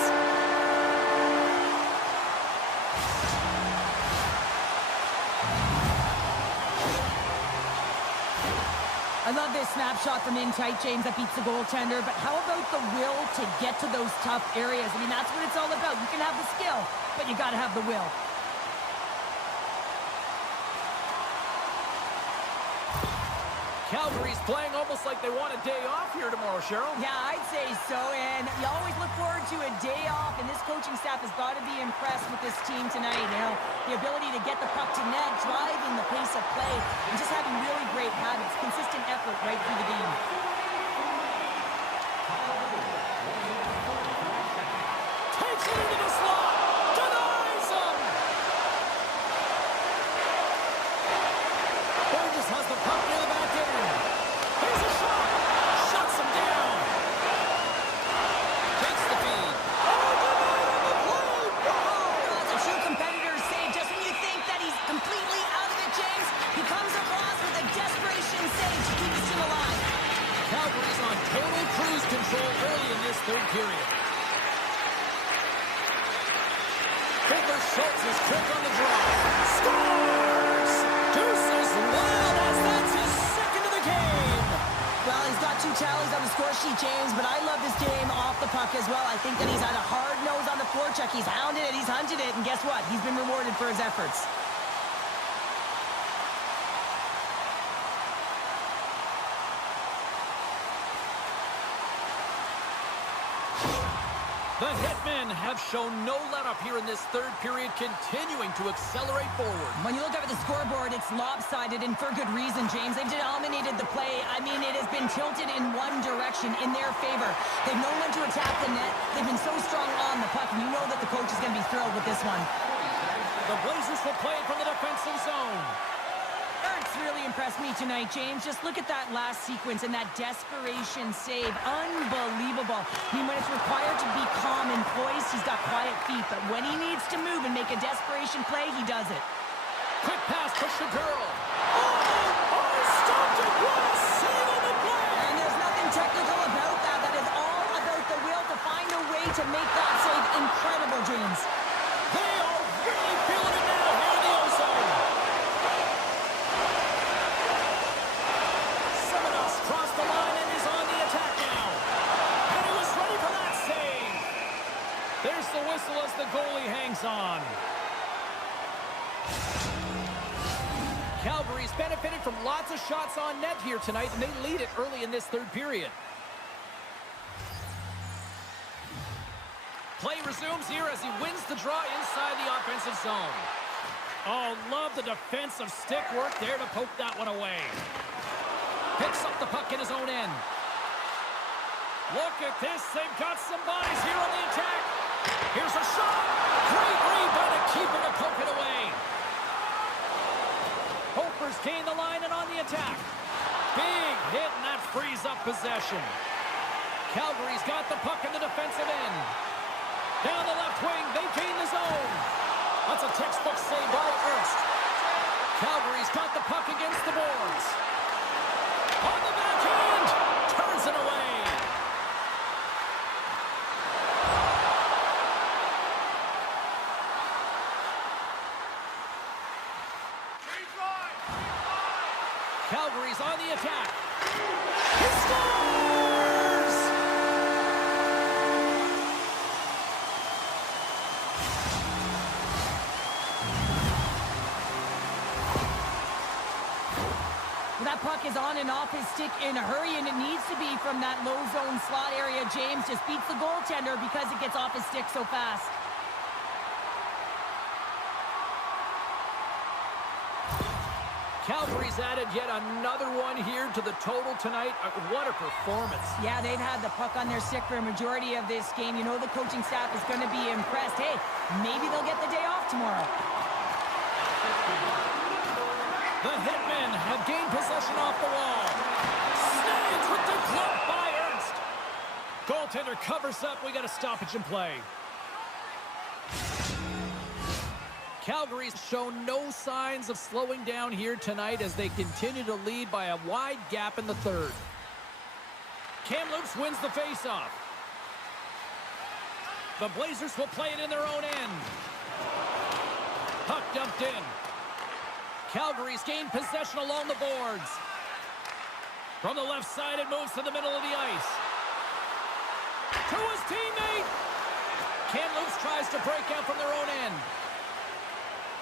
I love this snapshot from in tight, James, that beats the goaltender, but how about the will to get to those tough areas? I mean, that's what it's all about. You can have the skill, but you got to have the will. Calgary's playing almost like they want a day off here tomorrow, Cheryl. Yeah, I'd say so, and you always look forward to a day off, and this coaching staff has got to be impressed with this team tonight. You know, the ability to get the puck to net, driving the pace of play, and just having really great habits, consistent effort right through the game. Takes it into the slot, denies him! Burgess has the puck near the back end. Here's a shot! Shuts him down! Takes the feed. That's a true competitor's save. Just when you think that he's completely out of it, James, he comes across with a desperation save to keep his team alive. Calgary's on total cruise control early in this third period. Fiddler Schultz is quick on the draw. Scores! Deuces wild as that's his second of the game. Well, he's got 2 tallies on the score sheet, James, but I love this game off the puck as well. I think that he's had a hard nose on the forecheck. He's hounded it, he's hunted it, and guess what? He's been rewarded for his efforts. The Hitmen have shown no let-up here in this third period, continuing to accelerate forward. When you look up at the scoreboard, it's lopsided, and for good reason, James. They've dominated the play. I mean, it has been tilted in one direction, in their favor. They've known when to attack the net. They've been so strong on the puck, and you know that the coach is going to be thrilled with this one. The Blazers will play it from the defensive zone. Ernst really impressed me tonight, James. Just look at that last sequence and that desperation save. Unbelievable. I mean, when it's required to be calm and poised, he's got quiet feet. But when he needs to move and make a desperation play, he does it. Quick pass to Shagirl. Oh, stopped it. What a save on the play. And there's nothing technical about that. That is all about the will to find a way to make that save incredible, James. They are really feeling it now here in the O-Zone. Simonov's crossed the line and is on the attack now. And he was ready for that save. There's the whistle as the goalie hangs on. Calgary's benefited from lots of shots on net here tonight, and they lead it early in this third period. Play resumes here as he wins the draw inside the offensive zone. Oh, love the defensive stick work there to poke that one away. Picks up the puck in his own end. Look at this. They've got some bodies here on the attack. Here's a shot. Great read by the keeper to poke it away. Hopers gain the line and on the attack. Big hit, and that frees up possession. Calgary's got the puck in the defensive end. Down the left wing, they gain the zone. That's a textbook save by Ernst. Calgary's got the puck against the boards. On the backhand, turns it away. Calgary's on the attack. He scores! That puck is on and off his stick in a hurry, and it needs to be from that low zone slot area. James just beats the goaltender because it gets off his stick so fast. Calgary's added yet another one here to the total tonight. What a performance. Yeah, they've had the puck on their stick for a majority of this game. You know the coaching staff is going to be impressed. Hey, maybe they'll get the day off tomorrow. The Hitmen have gained possession off the wall. Snagged with the glove by Ernst. Goaltender covers up. We got a stoppage in play. Calgary's shown no signs of slowing down here tonight as they continue to lead by a wide gap in the third. Kamloops wins the faceoff. The Blazers will play it in their own end. Puck dumped in. Calgary's gained possession along the boards. From the left side, it moves to the middle of the ice. To his teammate. Kamloops tries to break out from their own end.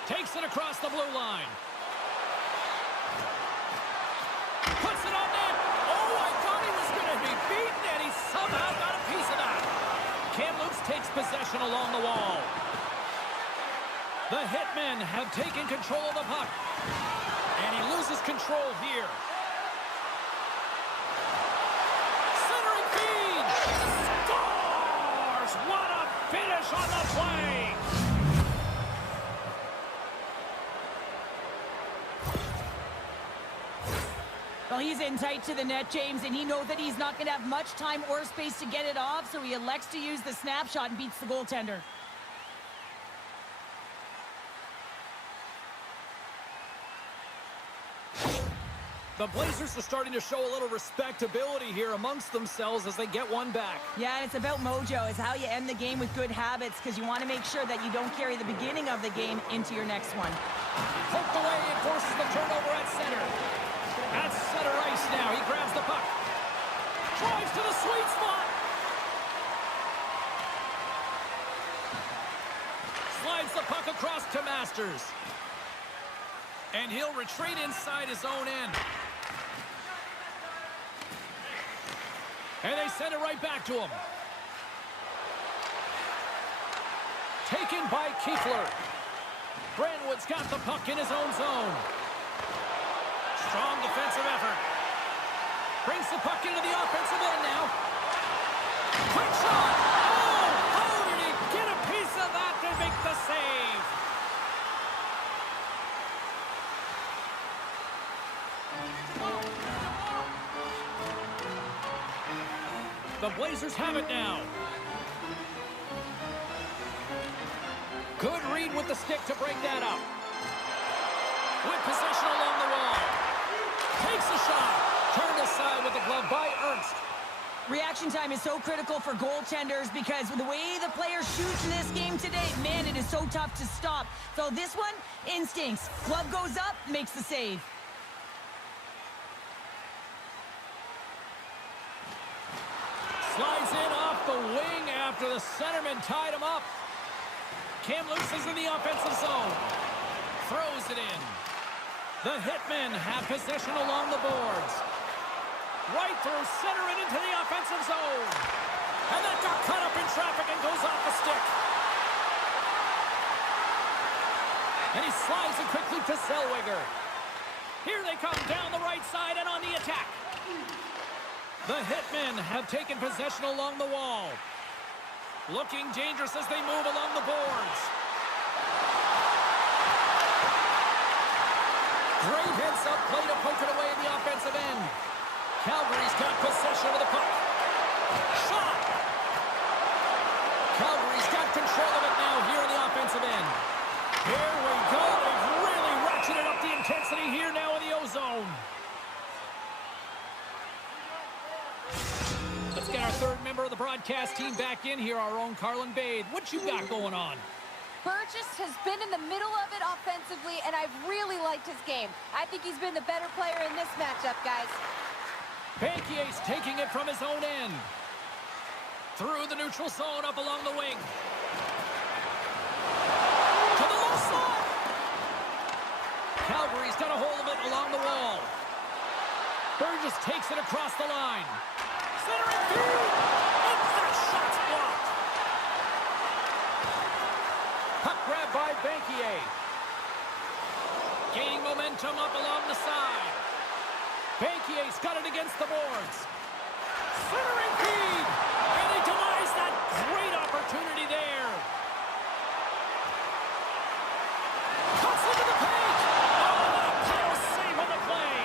Takes it across the blue line. Puts it on takes possession along the wall. The Hitmen have taken control of the puck. And he loses control here. Centering feed! Scores! What a finish on the play! Well, he's in tight to the net, James, and he knows that he's not going to have much time or space to get it off, so he elects to use the snapshot and beats the goaltender. The Blazers are starting to show a little respectability here amongst themselves as they get one back. Yeah, and it's about mojo. It's how you end the game with good habits, because you want to make sure that you don't carry the beginning of the game into your next one. Poked away and forces the turnover at center. At center ice now. He grabs the puck. Drives to the sweet spot. Slides the puck across to Masters. And he'll retreat inside his own end. And they send it right back to him. Taken by Kiefler. Brandwood's got the puck in his own zone. Strong defensive effort. Brings the puck into the offensive end now. Quick shot! Oh! How did he get a piece of that to make the save? The Blazers have it now. Good read with the stick to break that up. With possession along the wall. Takes a shot. Turned aside with the glove by Ernst. Reaction time is so critical for goaltenders because the way the players shoot in this game today, man, it is so tough to stop. So this one, instincts. Glove goes up, makes the save. Slides in off the wing after the centerman tied him up. Kamloops is in the offensive zone. Throws it in. The Hitmen have possession along the boards. Right through center and into the offensive zone. And that got caught up in traffic and goes off the stick. And he slides it quickly to Zellweger. Here they come down the right side and on the attack. The Hitmen have taken possession along the wall. Looking dangerous as they move along the boards. Great heads-up play to poke it away in the offensive end. Calgary's got possession of the puck. Shot! Calgary's got control of it now here in the offensive end. Here we go. They've really ratcheted up the intensity here now in the O-zone. Let's get our third member of the broadcast team back in here, our own Carlin Bade. What you got going on? Burgess has been in the middle of it offensively, and I've really liked his game. I think he's been the better player in this matchup, guys. Bankier's taking it from his own end. Through the neutral zone, up along the wing. To the low slot. Calgary's got a hold of it along the wall. Burgess takes it across the line. Centering feed. And that shot's blocked. Puck grab by Bankier. Gaining momentum up along the side. Bankier's got it against the boards. Centering feed. And he denies that great opportunity there. Cuts into the paint. Oh, what a power save on the play.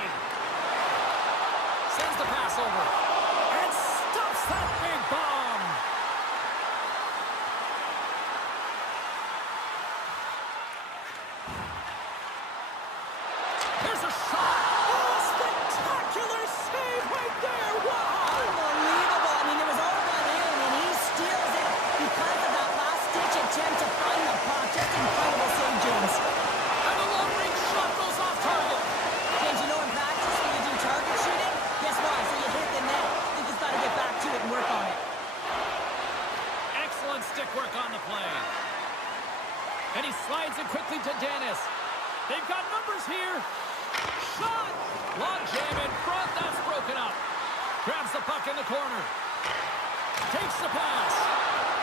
Sends the pass over. And stops that big bomb. There's a shot. Oh, a spectacular save right there. Wow. Unbelievable. I mean, it was all gone in, and he steals it because of that last-ditch attempt to find the puck. Just incredible save, James. And the long-range shot goes off target. James, you know in practice when you do target shooting, guess what? So you hit the net. You just got to get back to it and work on it. Excellent stick work on the play. And he slides it quickly to Dennis. They've got numbers here. Shot! Log jam in front. That's broken up. Grabs the puck in the corner. Takes the pass.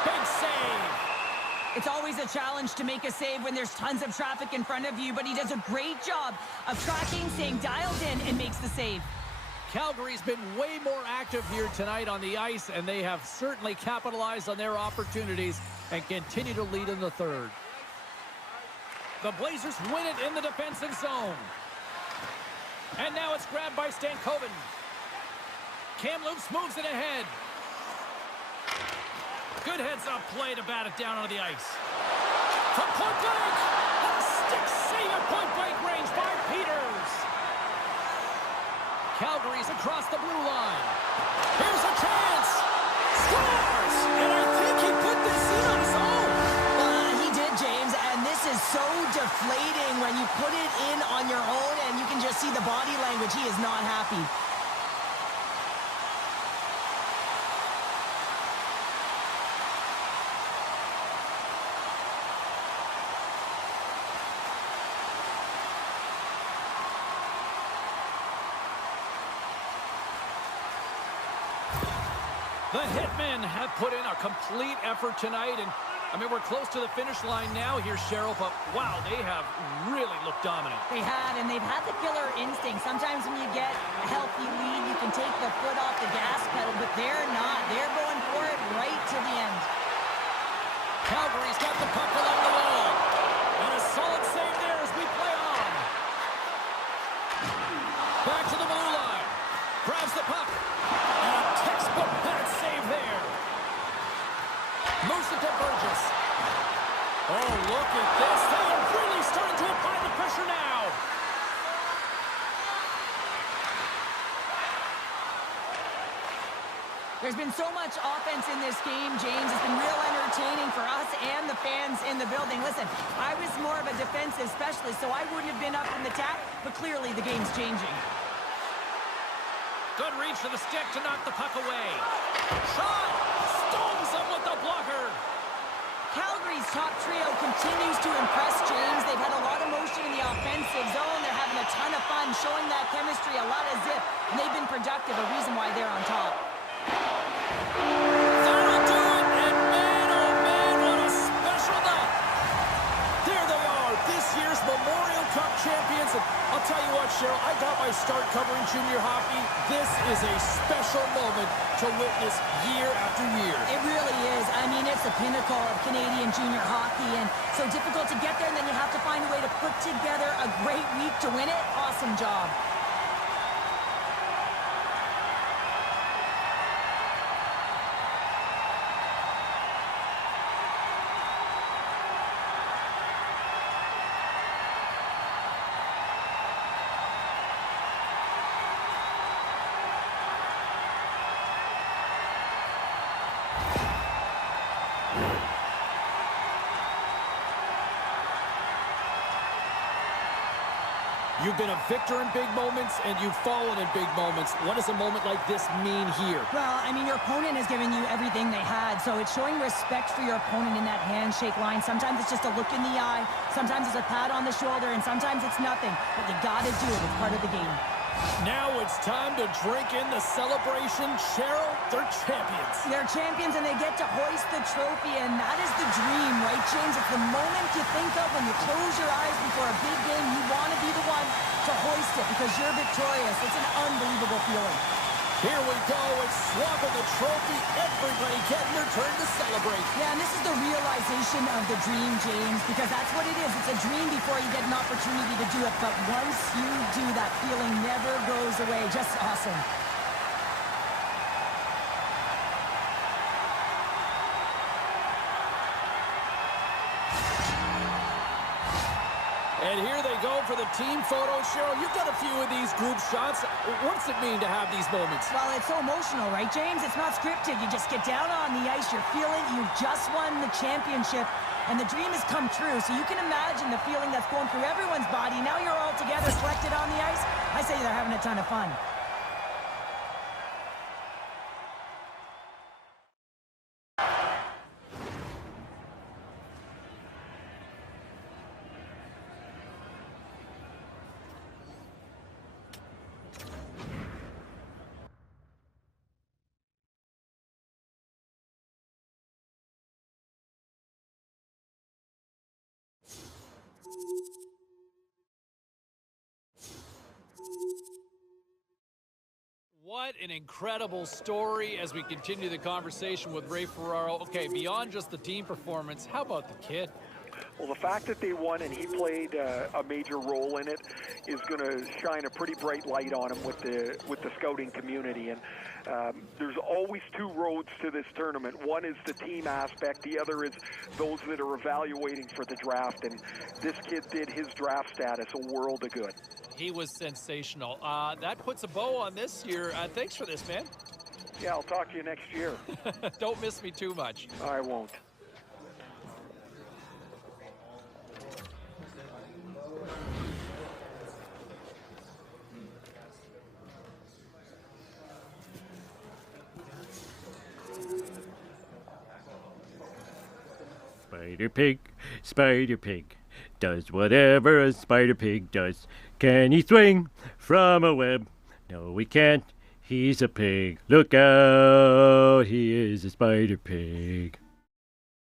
Big save. save. It's always a challenge to make a save when there's tons of traffic in front of you, but he does a great job of tracking, staying dialed in, and makes the save. Calgary's been way more active here tonight on the ice, and they have certainly capitalized on their opportunities and continue to lead in the third. The Blazers win it in the defensive zone. And now it's grabbed by Stankoven. Kamloops moves it ahead. Good heads-up play to bat it down onto the ice. From point blank! A stick save at point blank range by Peters. Calgary's across the blue line. Here's a chance. Scores! And I think he put this in on his own. He did, James, and this is so deflating when you put it in on your own and you can just see the body language. He is not happy. The Hitmen have put in a complete effort tonight, and I mean, we're close to the finish line now here, Cheryl, but wow, they have really looked dominant. They had, and they've had the killer instinct. Sometimes when you get a healthy lead, you can take the foot off the gas pedal, but they're not. They're going for it right to the end. Calgary's got the puck along the wall. And a solid save there as we play on. Back to the blue line. Grabs the puck. And a textbook net save there. Moves it to Burgess. Oh, look at this. They are really starting to apply the pressure now. There's been so much offense in this game, James. It's been real entertaining for us and the fans in the building. Listen, I was more of a defensive specialist, so I wouldn't have been up in the tap, but clearly the game's changing. Good reach to the stick to knock the puck away. Shot! Stones him with the blocker. Calgary's top trio continues to impress, James. They've had a lot of motion in the offensive zone. They're having a ton of fun, showing that chemistry, a lot of zip, and they've been productive, a reason why they're on top. That'll do it, and man, oh man, what a special night. There they are, this year's Memorial Cup champions. And I'll tell you what, Cheryl, I got my start covering junior hockey. This is a special moment to witness year after year. It really is. I mean, it's the pinnacle of Canadian junior hockey, and so difficult to get there, and then you have to find a way to put together a great week to win it. Awesome job. You've been a victor in big moments, and you've fallen in big moments. What does a moment like this mean here? Well, I mean, your opponent has given you everything they had, so it's showing respect for your opponent in that handshake line. Sometimes it's just a look in the eye, sometimes it's a pat on the shoulder, and sometimes it's nothing. But you gotta do it. It's part of the game. Now it's time to drink in the celebration. Cheryl, they're champions. They're champions, and they get to hoist the trophy, and that is the dream, right, James? It's the moment you think of when you close your eyes before a big game. You want to be the one to hoist it because you're victorious. It's an unbelievable feeling. Here we go. It's swapping the trophy. Everybody getting their turn to celebrate. Yeah, and this is the realization of the dream, James, because that's what it is. It's a dream before you get an opportunity to do it, but once you do, that feeling never goes away. Just awesome. And here they go for the team photo. Cheryl, you've done a few of these group shots. What's it mean to have these moments? Well, it's so emotional, right, James? It's not scripted. You just get down on the ice. You're feeling you just won the championship, and the dream has come true. So you can imagine the feeling that's going through everyone's body. Now you're all together, collected on the ice. I say they're having a ton of fun. What an incredible story as we continue the conversation with Ray Ferraro. Okay, beyond just the team performance, how about the kid? Well, the fact that they won and he played a major role in it is going to shine a pretty bright light on him with the scouting community. And there's always two roads to this tournament. One is the team aspect. The other is those that are evaluating for the draft. And this kid did his draft status a world of good. He was sensational. That puts a bow on this year. Thanks for this, man. Yeah, I'll talk to you next year. Don't miss me too much. I won't. Spider Pig, does whatever a Spider Pig does. Can he swing from a web? No, he can't. He's a pig. Look out, he is a Spider Pig.